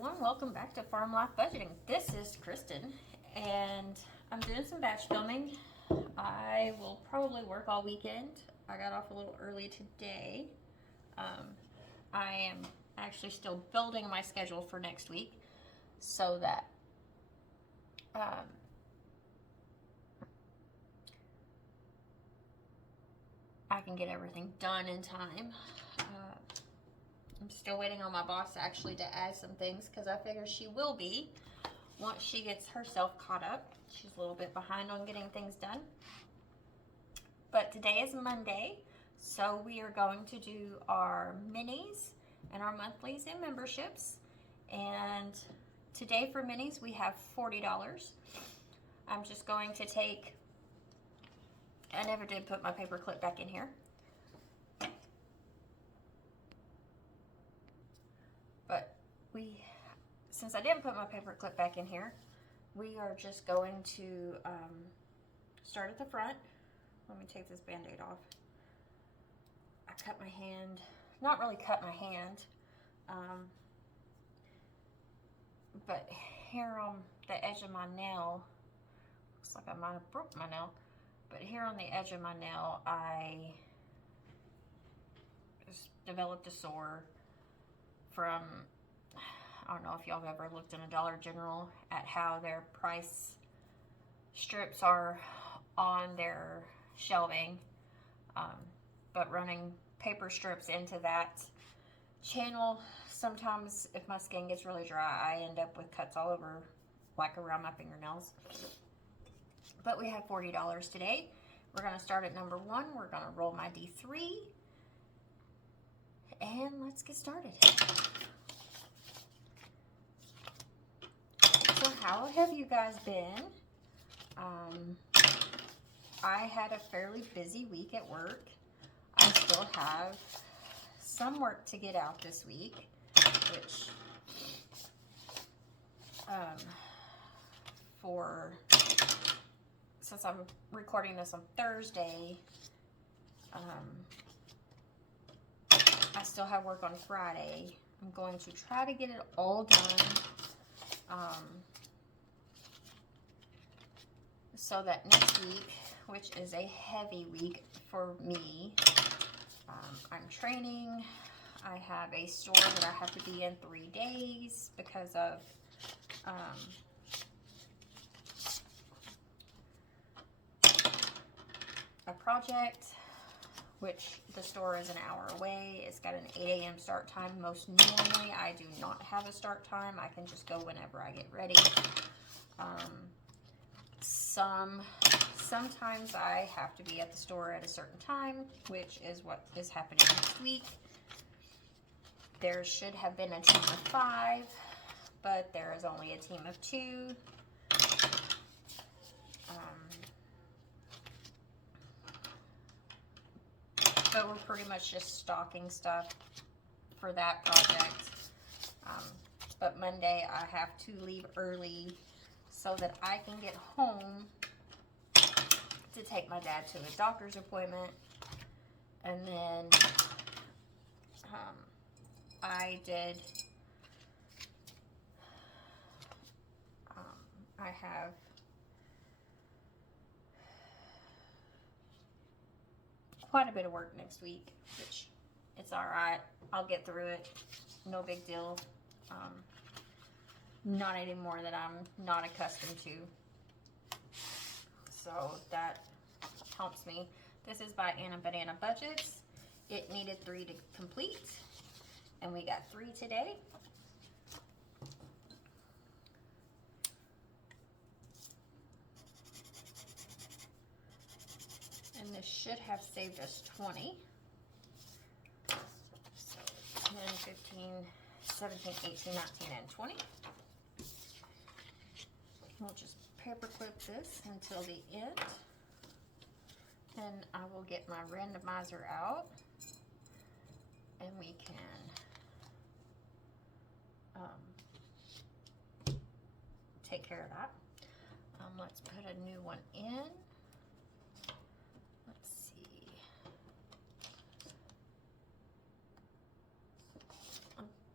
everyone, welcome back to Farm Life Budgeting. This is Kristen and I'm doing some batch filming. I will probably work all weekend. I got off a little early today. I am actually still building my schedule for next week so that I can get everything done in time. I'm still waiting on my boss actually to add some things because I figure she will be once she gets herself caught up. She's a little bit behind on getting things done. But today is Monday, so we are going to do our minis and our monthlies and memberships. And today for minis we have $40. I'm just going to take, I never did put my paper clip back in here. But since I didn't put my paper clip back in here, we are just going to start at the front. Let me take this Band-Aid off. I cut my hand, not really cut my hand, but here on the edge of my nail, looks like I might have broke my nail, but here on the edge of my nail, I just developed a sore from, I don't know if y'all have ever looked in a Dollar General at how their price strips are on their shelving, but running paper strips into that channel, sometimes if my skin gets really dry, I end up with cuts all over, like around my fingernails. But we have $40 today. We're going to start at number 1. We're going to roll my D3. And let's get started. So how have you guys been? I had a fairly busy week at work. I still have some work to get out this week, which since I'm recording this on Thursday, I still have work on Friday. I'm going to try to get it all done so that next week, which is a heavy week for me, I'm training. I have a store that I have to be in 3 days because of a project, which the store is an hour away. It's got an 8 a.m. start time. Most normally I do not have a start time. I can just go whenever I get ready. Sometimes I have to be at the store at a certain time, which is what is happening this week. There should have been a team of 5, but there is only a team of 2. But we're pretty much just stocking stuff for that project. But Monday I have to leave early so that I can get home to take my dad to a doctor's appointment. And then I have quite a bit of work next week, which it's all right. I'll get through it. No big deal. Not anymore that I'm not accustomed to. So that helps me. This is by Anna Banana Budgets. It needed 3 to complete, and we got 3 today. And this should have saved us 20. So 10, 15, 17, 18, 19, and 20. We'll just paper clip this until the end. Then I will get my randomizer out and we can take care of that. Let's put a new one in. Let's see.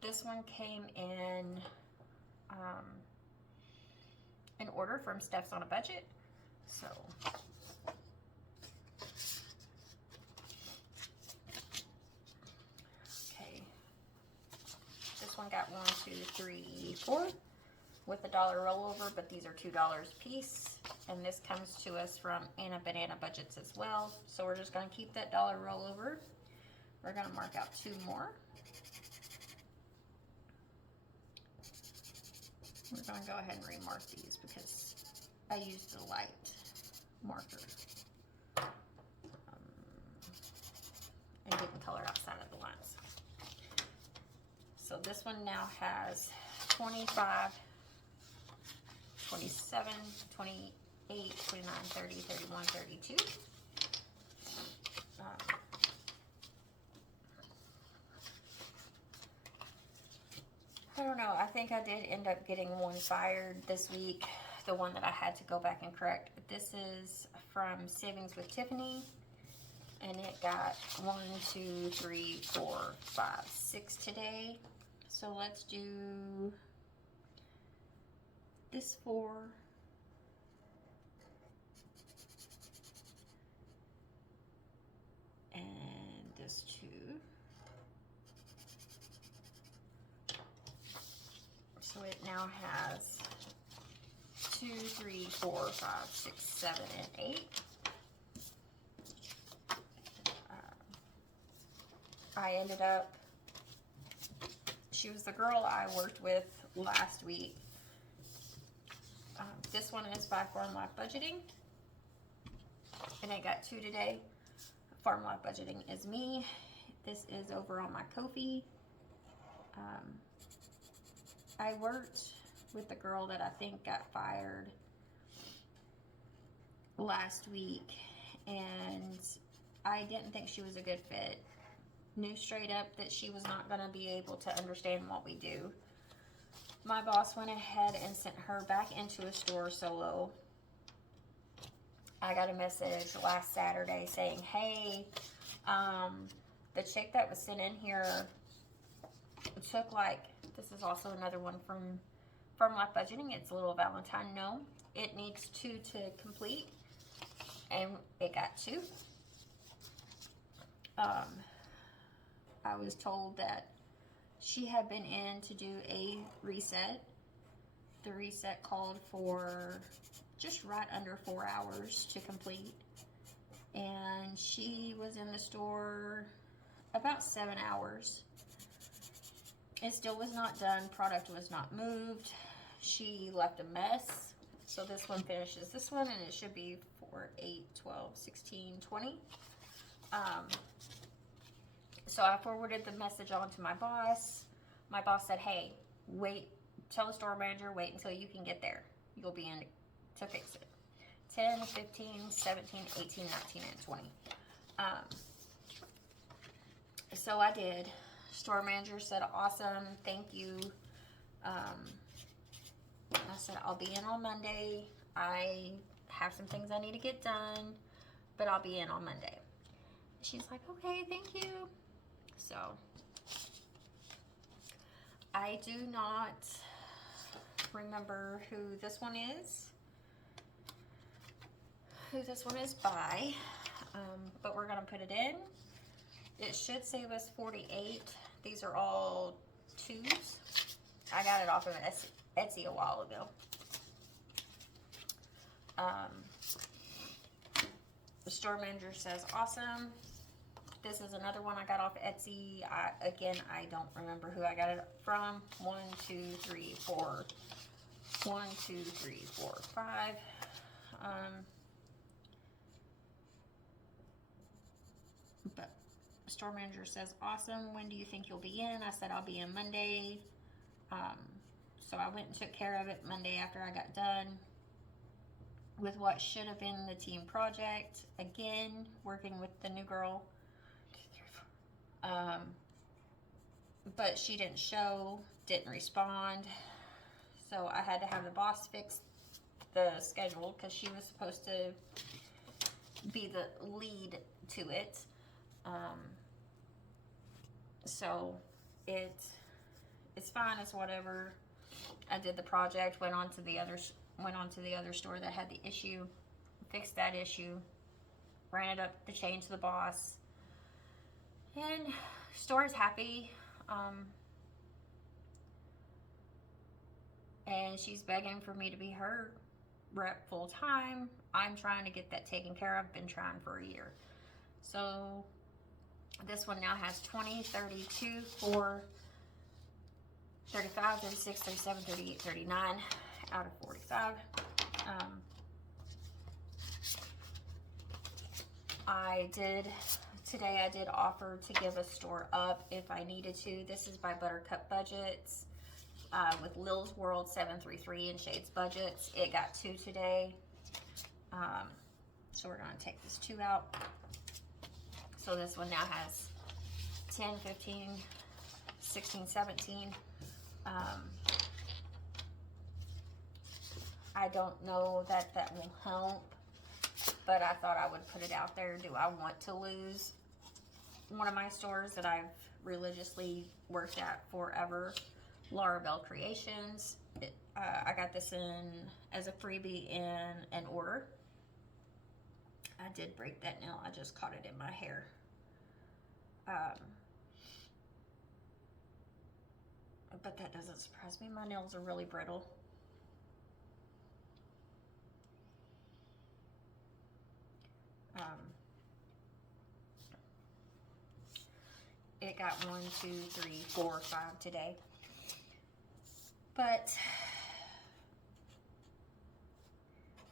This one came in an order from Steph's on a Budget. So okay, this one got 1, 2, 3, 4 with a $1 rollover, but these are $2 a piece. And this comes to us from Anna Banana Budgets as well. So we're just going to keep that $1 rollover. We're going to mark out 2 more. We're going to go ahead and remark these because I used the light marker and didn't color outside of the lines. So this one now has 25, 27, 28, 29, 30, 31, 32. I don't know. I think I did end up getting one fired this week, the one that I had to go back and correct. This is from Savings with Tiffany, and it got 1, 2, 3, 4, 5, 6 today. So let's do this 4. And this 2. So it now has 2, 3, 4, 5, 6, 7, and 8. I ended up, she was the girl I worked with last week. This one is by Farm Life Budgeting, and I got 2 today. Farm Life Budgeting is me. This is over on my Ko-fi. I worked with the girl that I think got fired last week, and I didn't think she was a good fit. Knew straight up that she was not going to be able to understand what we do. My boss went ahead and sent her back into a store solo. I got a message last Saturday saying, hey, the chick that was sent in here took like, this is also another one from Farm Life Budgeting. It's a little Valentine. No, it needs 2 to complete, and it got 2. I was told that she had been in to do a reset. The reset called for just right under 4 hours to complete, and she was in the store about 7 hours. It still was not done. Product was not moved. She left a mess. So this one finishes this one, and it should be 4, 8, 12, 16, 20. So I forwarded the message on to my boss. My boss said, hey, wait, tell the store manager, wait until you can get there. You'll be in to fix it. 10, 15, 17, 18, 19, and 20. So I did. Store manager said, awesome, thank you. I said, I'll be in on Monday. I have some things I need to get done, but I'll be in on Monday. She's like, okay, thank you. So I do not remember who this one is. Who this one is by, but we're gonna put it in. It should save us 48. These are all 2s. I got it off of Etsy a while ago. The store manager says, awesome. This is another one I got off Etsy. Again, I don't remember who I got it from. 1, 2, 3, 4. 1, 2, 3, 4, 5. But store manager says, awesome, when do you think you'll be in? I said, I'll be in Monday. So I went and took care of it Monday after I got done with what should have been the team project. Again, working with the new girl. But she didn't show, didn't respond. So I had to have the boss fix the schedule because she was supposed to be the lead to it. So it's fine, it's whatever. I did the project, went on to the other store that had the issue, fixed that issue, ran it up to change the boss, and store is happy. And she's begging for me to be her rep full time. I'm trying to get that taken care of. Been trying for a year. So this one now has 20, 32, 4, 35, 36, 37, 38, 39 out of 45. Today I did offer to give a store up if I needed to. This is by Buttercup Budgets with Lil's World 733 and Shades Budgets. It got 2 today. So we're going to take this 2 out. So this one now has 10, 15, 16, 17. I don't know that will help, but I thought I would put it out there. Do I want to lose one of my stores that I've religiously worked at forever? Laura Bell Creations. I got this in as a freebie in an order. I did break that nail. I just caught it in my hair. But that doesn't surprise me. My nails are really brittle. It got 1, 2, 3, 4, 5 today. But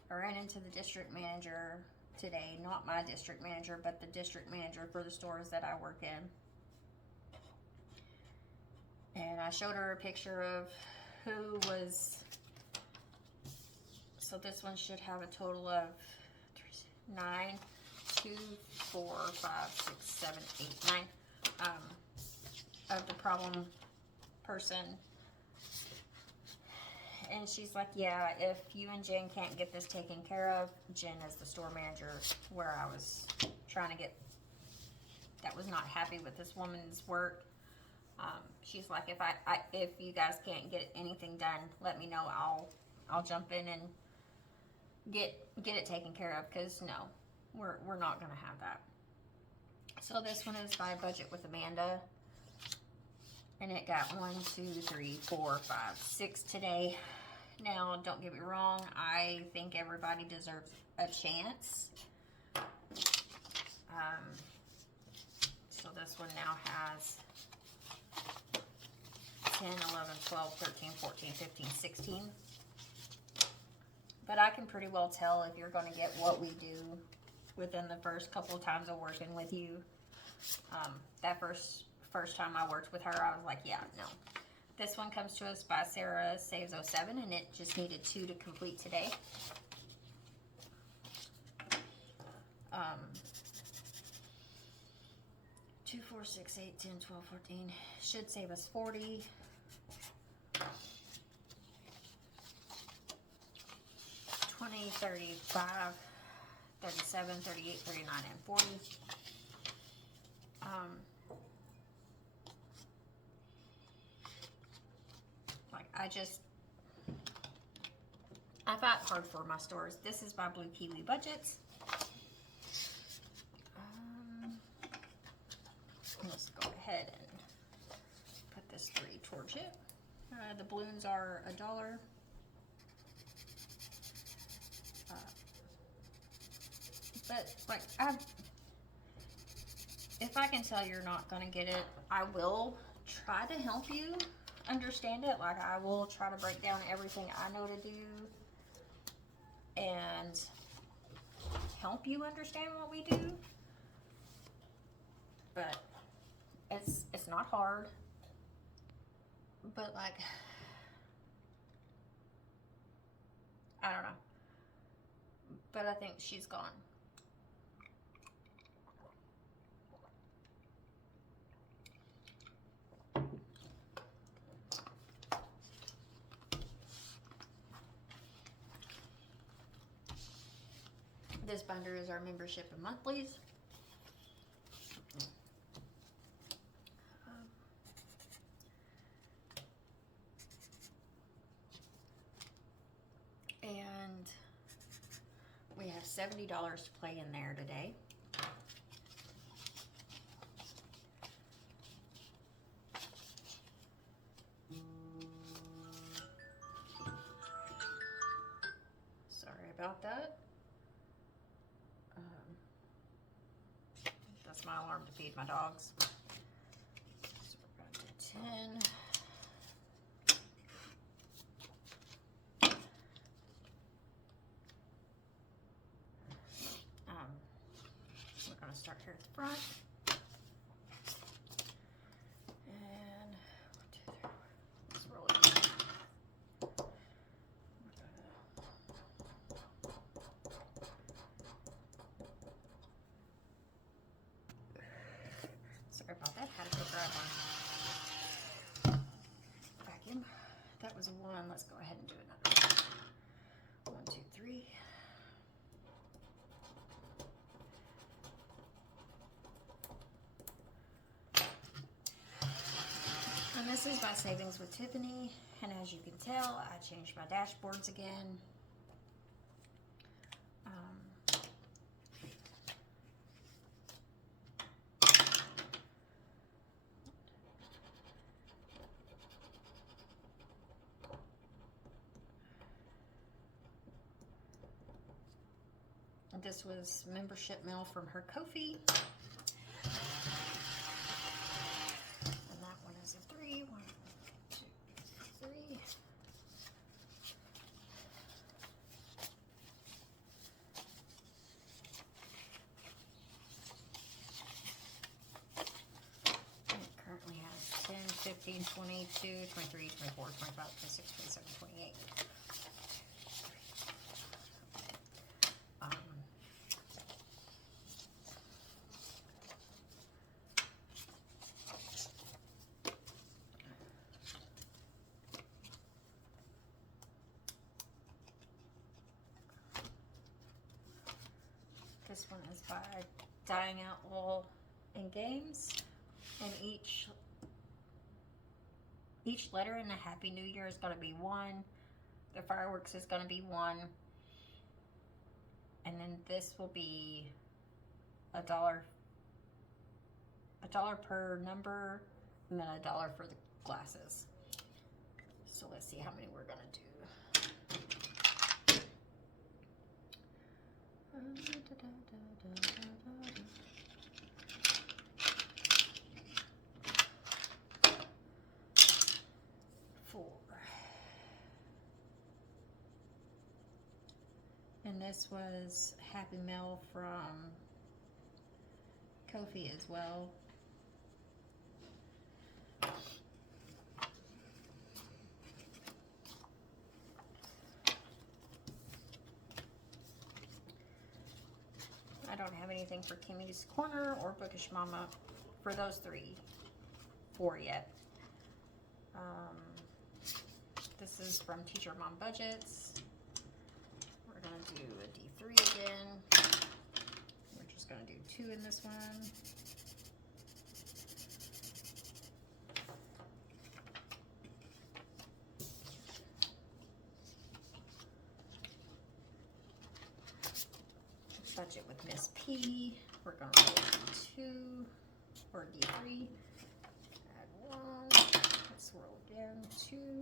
I ran into the district manager today, not my district manager, but the district manager for the stores that I work in. And I showed her a picture of who was, so this one should have a total of 9, 2, 4, 5, 6, 7, 8, 9 of the problem person. And she's like, yeah, if you and Jen can't get this taken care of, Jen is the store manager where I was trying to get, that was not happy with this woman's work. She's like, if you guys can't get anything done, let me know. I'll jump in and get it taken care of, because no, we're not gonna have that. So this one is by Budget with Amanda, and it got 1, 2, 3, 4, 5, 6 today. Now, don't get me wrong, I think everybody deserves a chance. So this one now has 10, 11, 12, 13, 14, 15, 16. But I can pretty well tell if you're going to get what we do within the first couple of times of working with you. That first time I worked with her, I was like, yeah, no. This one comes to us by Sarah Saves 07, and it just needed 2 to complete today. 2, 4, 6, 8, 10, 12, 14. Should save us 40. 20, 35, 37, 38, 39, and 40. I fight hard for my stores. This is by Blue Kiwi Budgets. Let's go ahead and put this 3 towards it. The balloons are $1. But like, if I can tell you're not gonna get it, I will try to help you understand it. Like, I will try to break down everything I know to do and help you understand what we do. But it's not hard. But like, I don't know. But I think she's gone. This binder is our membership in Monthlies. $70 to play in there today. Sorry about that. That's my alarm to feed my dogs. So we're going to do 10. We're going to start here at the front. And 1, 2, 3. Let's roll it. Sorry about that. Had to go grab one. Vacuum. That was a 1. Let's go ahead and do another one. 1, 2, 3. And this is my savings with Tiffany, and as you can tell, I changed my dashboards again. This was membership mail from her Ko-fi. And that one is a 3. 1, 2, 3. And it currently has 10, 15, 22, 23, 24, 25, 26, 27, 28. This one is by Dying Out All in Games, and each letter in the Happy New Year is going to be 1. The fireworks is going to be 1, and then this will be $1 per number, and then $1 for the glasses. So let's see how many we're going to do. 4. And this was Happy Mail from Ko-fi as well. I don't have anything for Kimmy's Corner or Bookish Mama for those 4 yet. This is from Teacher Mom Budgets. We're going to do a D3 again. We're just going to do 2 in this one. Budget with Miss P. We're going to roll D2 or D3. Add 1. Let's roll again. 2.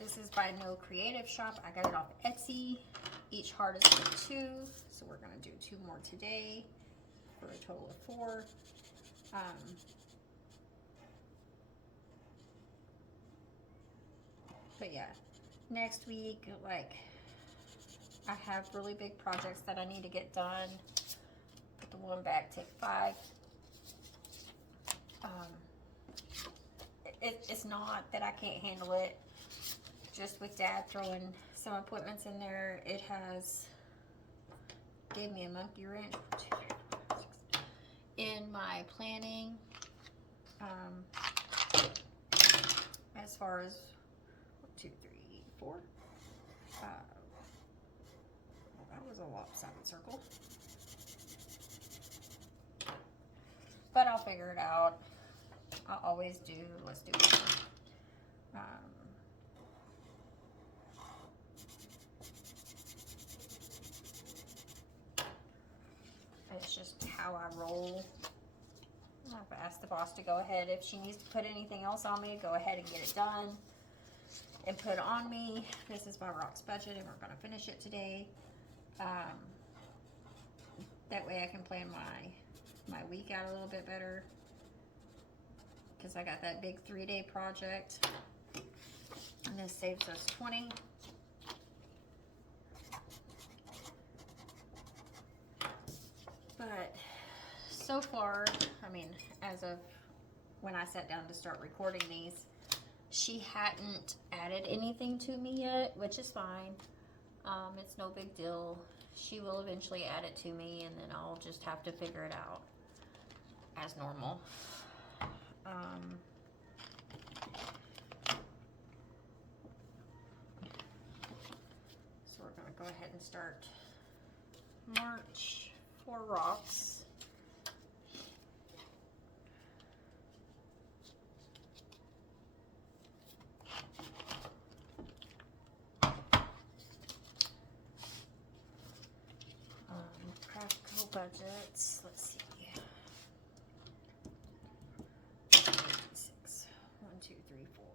This is by No Creative Shop. I got it off Etsy. Each heart is for 2. So we're going to do 2 more today for a total of 4. But yeah, next week, like, I have really big projects that I need to get done. Put the one back, take 5. It's not that I can't handle it. Just with Dad throwing some appointments in there, it has gave me a monkey wrench in my planning. As far as 1, 2, 3, 4. Well, that was a lopsided circle. But I'll figure it out. I always do. Let's do it. It's just how I roll. I've asked the boss to go ahead. If she needs to put anything else on me, go ahead and get it done and put on me. This is my rocks budget, and we're going to finish it today. That way I can plan my week out a little bit better, because I got that big 3-day project, and this saves us 20. But so far, I mean, as of when I sat down to start recording these, she hadn't added anything to me yet, which is fine. It's no big deal. She will eventually add it to me, and then I'll just have to figure it out as normal. So we're going to go ahead and start March for rocks. Practical budgets. Let's see. 6. 1, 2, 3, 4.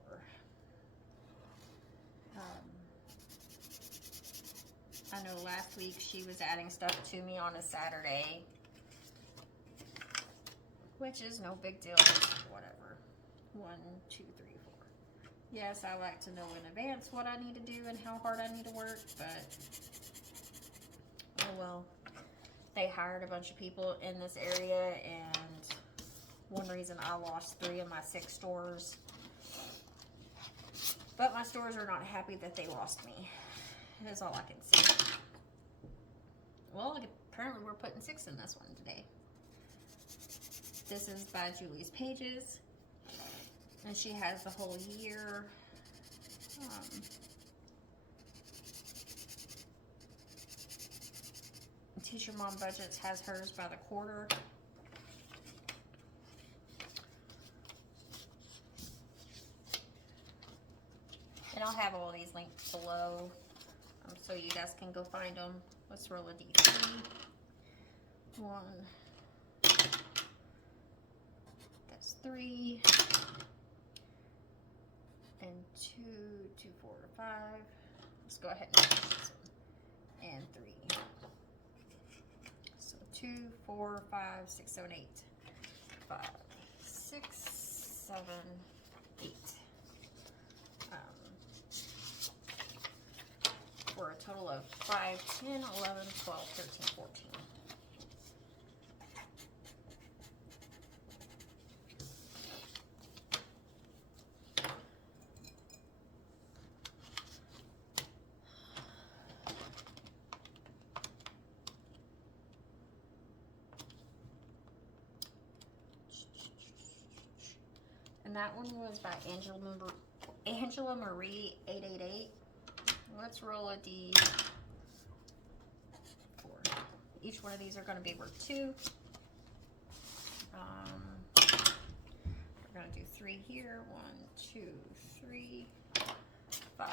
I know last week she was adding stuff to me on a Saturday, which is no big deal. Whatever. 1, 2, 3, 4. Yes, I like to know in advance what I need to do and how hard I need to work, but oh well. They hired a bunch of people in this area, and one reason I lost 3 of my 6 stores. But my stores are not happy that they lost me. That's all I can see. Well, apparently we're putting 6 in this one today. This is by Julie's Pages, and she has the whole year. Teacher Mom Budgets has hers by the quarter. And I'll have all these linked below, so you guys can go find them. Let's roll a D3. 1. That's 3. And 2, 2, 4, 5. Let's go ahead and finish this one. And 3. 2, 4, 5, 6, 7, 8. 5, 6, 7, 8. For a total of 5, 10, 11, 12, 13, 14. And that one was by Angela Marie 888. Let's roll a D4. Each one of these are going to be worth 2. We're going to do 3 here. 1, 2, 3, 5,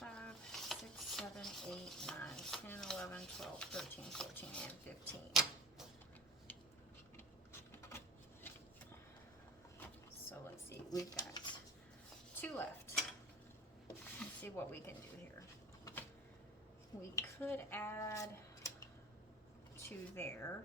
5, 6, 7, 8, 9, 10, 11, 12, 13, 14, and 15. So let's see, we've got 2 left. Let's see what we can do here. We could add 2 there.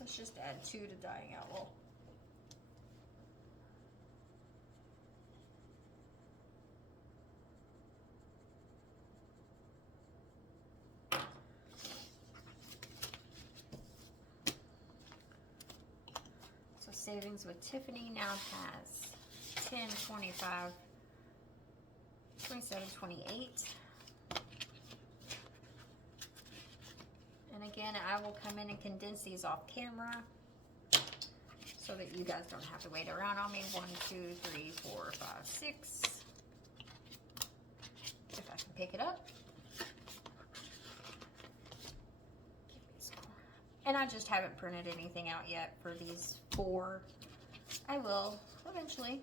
Let's just add 2 to Dying Owl. Savings with Tiffany now has 10, 25, 27, 28. And again, I will come in and condense these off camera. So so that you guys don't have to wait around on me. 1, 2, 3, 4, 5, 6. If I can pick it up. And I just haven't printed anything out yet for these 4. I will eventually.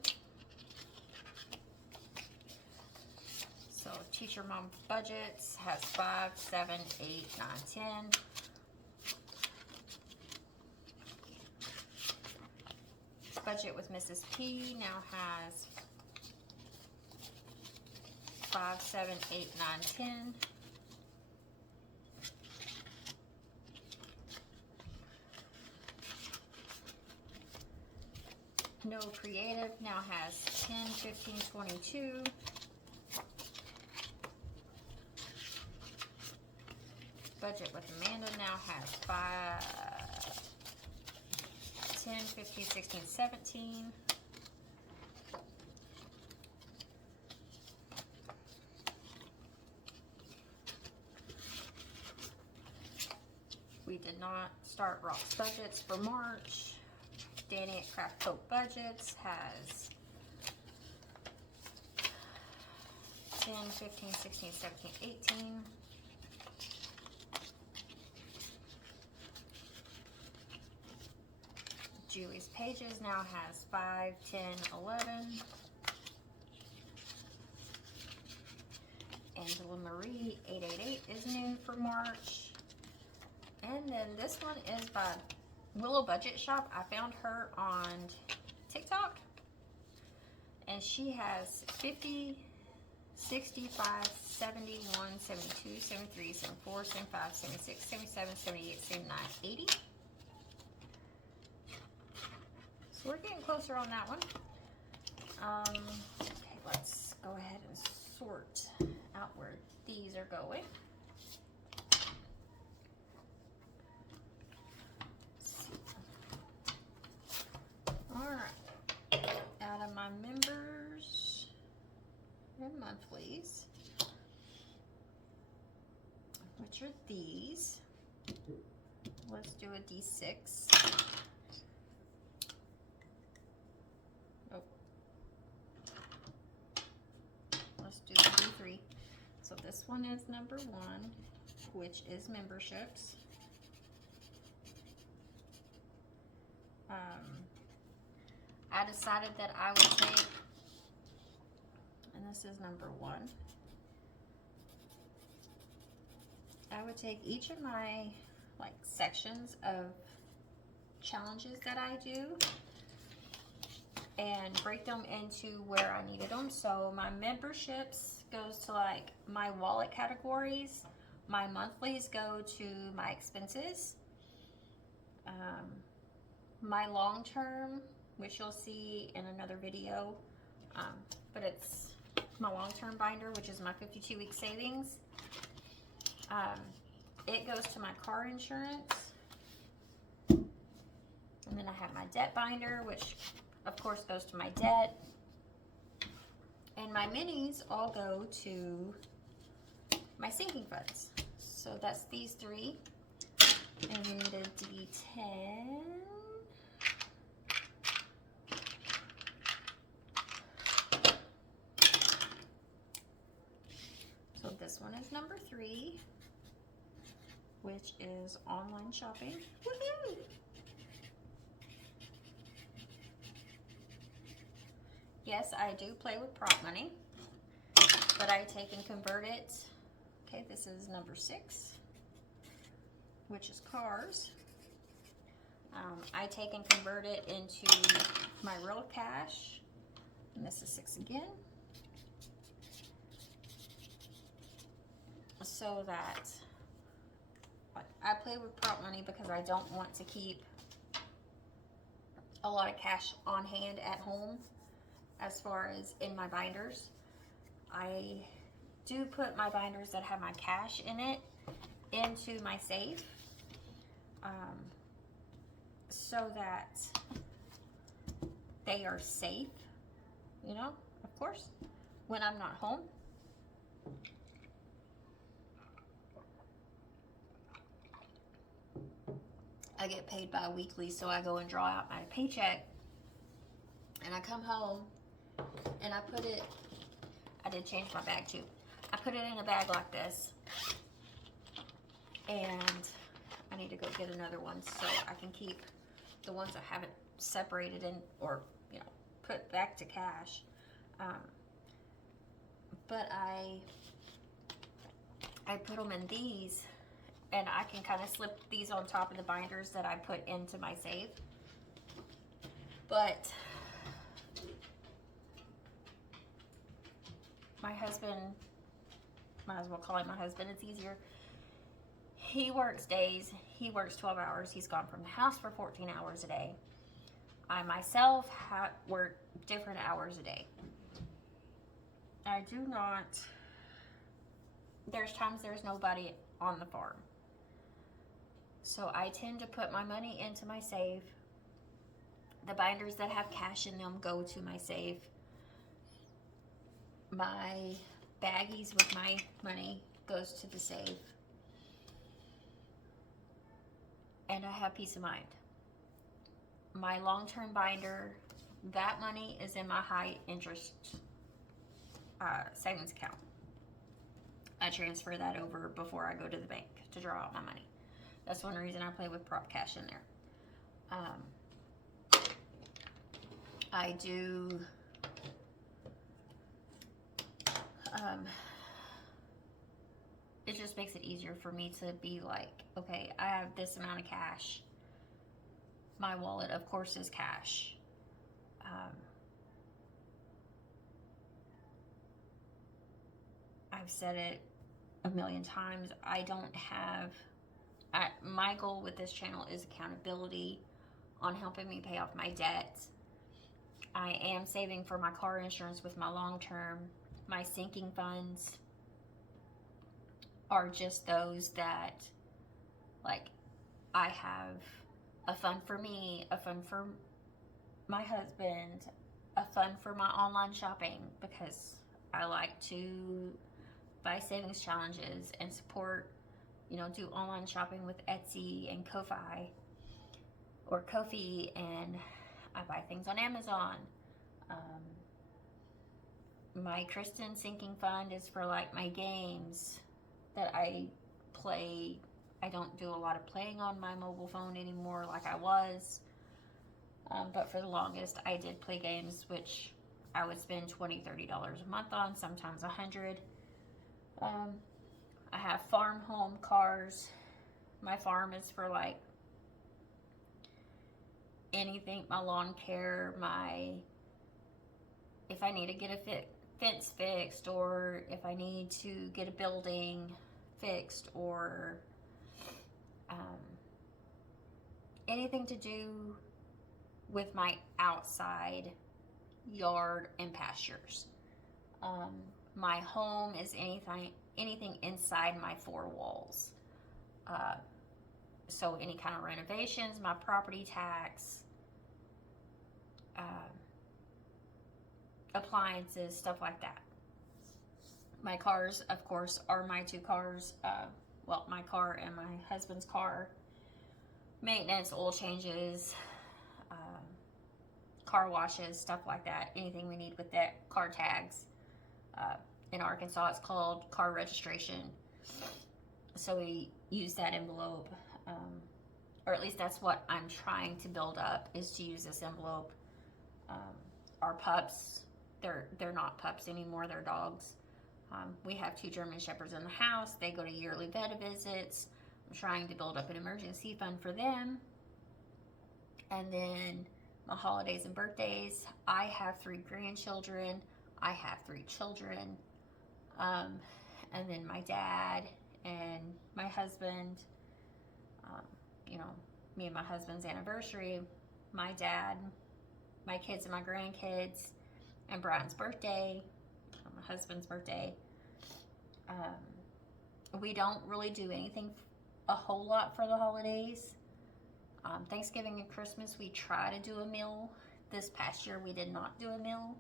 So Teacher Mom Budgets has 5, 7, 8, 9, 10. Budget with Mrs. P now has 5, 7, 8, 9, 10. No Creative now has 10, 15, 22. Budget with Amanda now has 5, 10, 15, 16, 17. We did not start Rock's budgets for March. Danny at Craft Coat Budgets has 10, 15, 16, 17, 18. Julie's Pages now has 5, 10, 11. Angela Marie 888 is new for March. And then this one is by Willow Budget Shop. I found her on TikTok. And she has 50, 65, 71, 72, 73, 74, 75, 76, 77, 78, 79, 80. So we're getting closer on that one. Okay, let's go ahead and sort out where these are going. Alright, out of my members and monthlies, which are these. Let's do a D6. Let's do the D3. So this one is number 1, which is memberships. I decided that I would take, and this is number 1, I would take each of my like sections of challenges that I do and break them into where I needed them. So my memberships goes to like my wallet categories. My monthlies go to my expenses. My long term, which you'll see in another video, but it's my long term binder, which is my 52-week savings. It goes to my car insurance. And then I have my debt binder, which of course goes to my debt. And my minis all go to my sinking funds. So that's these 3. And we need a D10. So this one is number 3, which is online shopping. Woohoo! Yes, I do play with prop money, but I take and convert it. Okay, this is number 6, which is cars. I take and convert it into my real cash, and this is 6 again. So that I play with prop money because I don't want to keep a lot of cash on hand at home as far as in my binders. I do put my binders that have my cash in it into my safe so that they are safe, you know, of course, when I'm not home. I get paid bi-weekly, so I go and draw out my paycheck, and I come home and I put it, I did change my bag too. I put it in a bag like this, and I need to go get another one so I can keep the ones I haven't separated in, or, you know, put back to cash. But I put them in these, and I can kind of slip these on top of the binders that I put into my safe. But my husband, might as well call him my husband, it's easier. He works days, he works 12 hours, he's gone from the house for 14 hours a day. I myself work different hours a day. I do not, there's times there's nobody on the farm. So I tend to put my money into my safe. The binders that have cash in them go to my safe. My baggies with my money goes to the safe. And I have peace of mind. My long-term binder, that money is in my high interest savings account. I transfer that over before I go to the bank to draw out my money. That's one reason I play with prop cash in there. I do it just makes it easier for me to be like, okay, I have this amount of cash. My wallet, of course, is cash. I've said it a million times. I don't have, my goal with this channel is accountability on helping me pay off my debt. I am saving for my car insurance with my long term. My sinking funds are just those that, like, I have a fund for me, a fund for my husband, a fund for my online shopping, because I like to buy savings challenges and support, you know, do online shopping with Etsy and Ko-Fi or Ko-fi, and I buy things on Amazon. My Kristen sinking fund is for like my games that I play. I don't do a lot of playing on my mobile phone anymore like I was. But for the longest, I did play games, which I would spend $20, $30 a month on, sometimes $100. I have farm home cars. My farm is for like anything, my lawn care, if I need to get a fence fixed, or if I need to get a building fixed, or anything to do with my outside yard and pastures. My home is anything inside my four walls. So any kind of renovations, my property tax, appliances, stuff like that. My cars, of course, are my two cars. Well, my car and my husband's car. Maintenance, oil changes, car washes, stuff like that. Anything we need with that. Car tags. In Arkansas, it's called car registration. So we use that envelope. Or at least that's what I'm trying to build up, is to use this envelope. Our pups, they're not pups anymore, they're dogs. We have 2 German Shepherds in the house. They go to yearly vet visits. I'm trying to build up an emergency fund for them. And then my holidays and birthdays. I have 3 grandchildren. I have 3 children. And then my dad and my husband. You know, me and my husband's anniversary. My dad, my kids and my grandkids, and Brian's birthday. My husband's birthday. We don't really do anything a whole lot for the holidays. Thanksgiving and Christmas, we try to do a meal. This past year, we did not do a meal.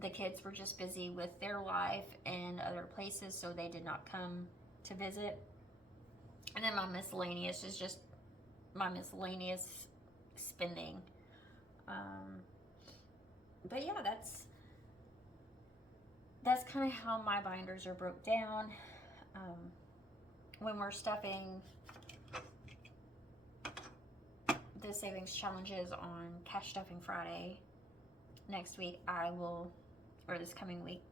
The kids were just busy with their life and other places, so they did not come to visit. And then my miscellaneous is just my miscellaneous spending. But yeah, that's kind of how my binders are broke down. When we're stuffing the savings challenges on Cash Stuffing Friday next week, or this coming week,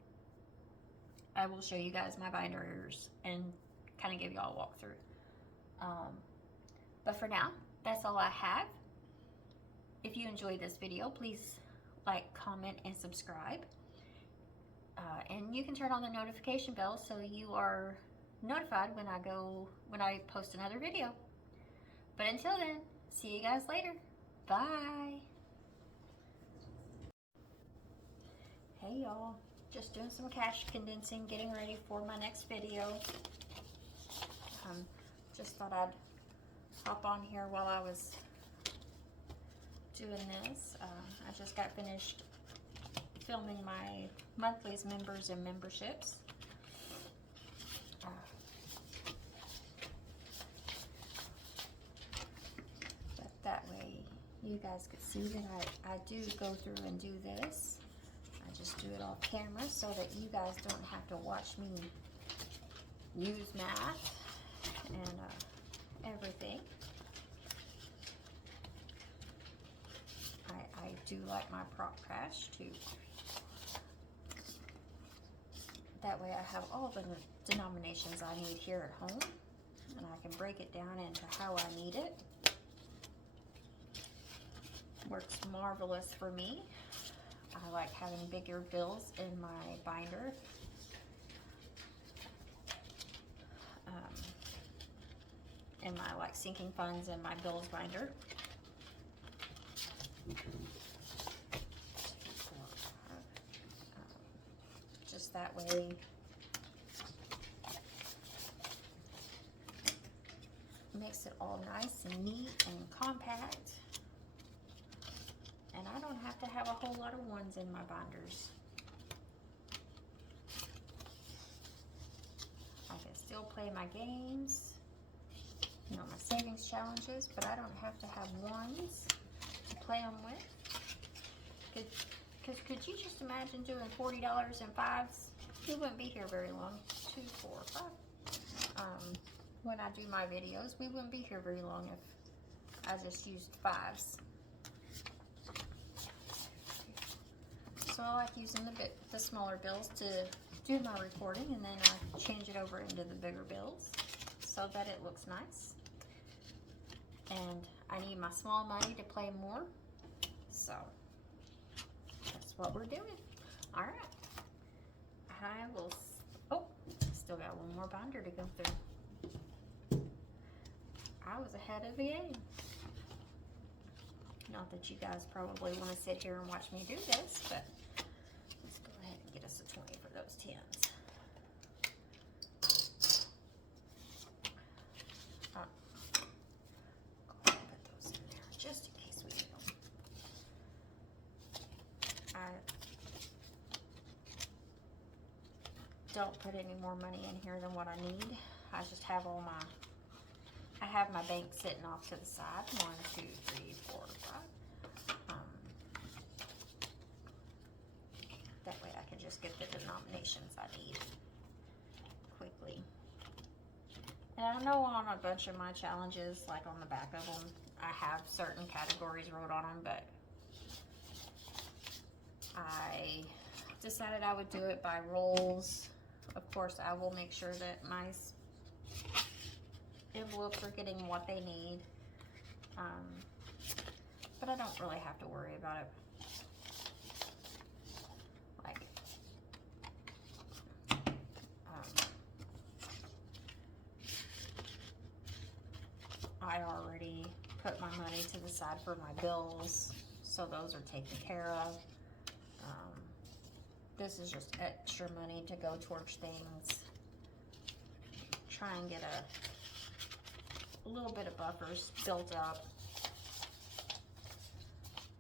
I will show you guys my binders and kind of give y'all a walkthrough. But for now, that's all I have. If you enjoyed this video, please like, comment, and subscribe. And you can turn on the notification bell so you are notified when I post another video. But until then, see you guys later. Bye. Hey y'all, just doing some cash condensing, getting ready for my next video. Just thought I'd hop on here while I was doing this. I just got finished filming my Monthlies members and memberships. But that way you guys could see that I do go through and do this. I just do it off camera so that you guys don't have to watch me use math and everything. I do like my prop cash too. That way I have all the denominations I need here at home, and I can break it down into how I need it. Works marvelous for me. I like having bigger bills in my binder. In my sinking funds and my bills binder. Just that way makes it all nice and neat and compact, and I don't have to have a whole lot of ones in my binders. I can still play my games, you know, my savings challenges, but I don't have to have ones to play them with. Could you just imagine doing $40 in fives? We wouldn't be here very long. 2, 4, 5. When I do my videos, we wouldn't be here very long if I just used fives. So I like using the smaller bills to do my recording, and then I change it over into the bigger bills so that it looks nice. And I need my small money to play more, so that's what we're doing. All right. I will, still got one more binder to go through. I was ahead of the game. Not that you guys probably want to sit here and watch me do this, but let's go ahead and get us a 20 for those 10s. Go ahead and put those in there just in case we need them. I don't put any more money in here than what I need. I just have I have my bank sitting off to the side. 1, 2, 3, 4, 5. That way I can just get the denominations I need quickly. And I know on a bunch of my challenges, like on the back of them, I have certain categories wrote on them, but I decided I would do it by rolls. Of course, I will make sure that my envelopes are getting what they need, but I don't really have to worry about it. I already put my money to the side for my bills, so those are taken care of. This is just extra money to go towards things. Try and get a little bit of buffers built up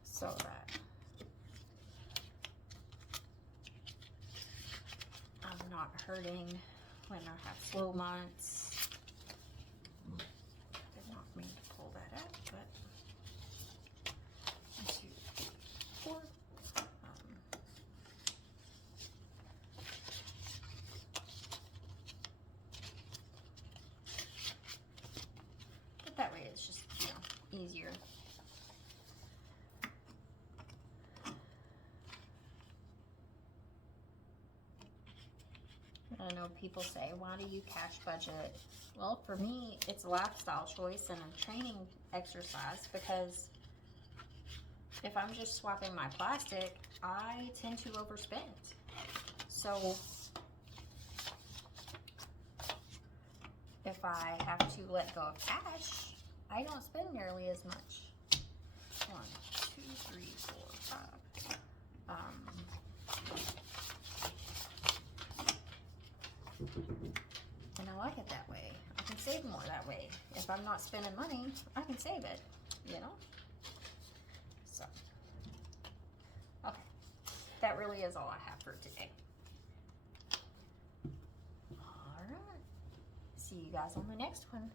so that I'm not hurting when I have slow months. easier. I know people say, why do you cash budget? Well, for me, it's a lifestyle choice and a training exercise, because if I'm just swapping my plastic, I tend to overspend. So if I have to let go of cash, I don't spend nearly as much. 1, 2, 3, 4, 5. And I like it that way. I can save more that way. If I'm not spending money, I can save it, you know? So, okay. That really is all I have for today. All right. See you guys on the next one.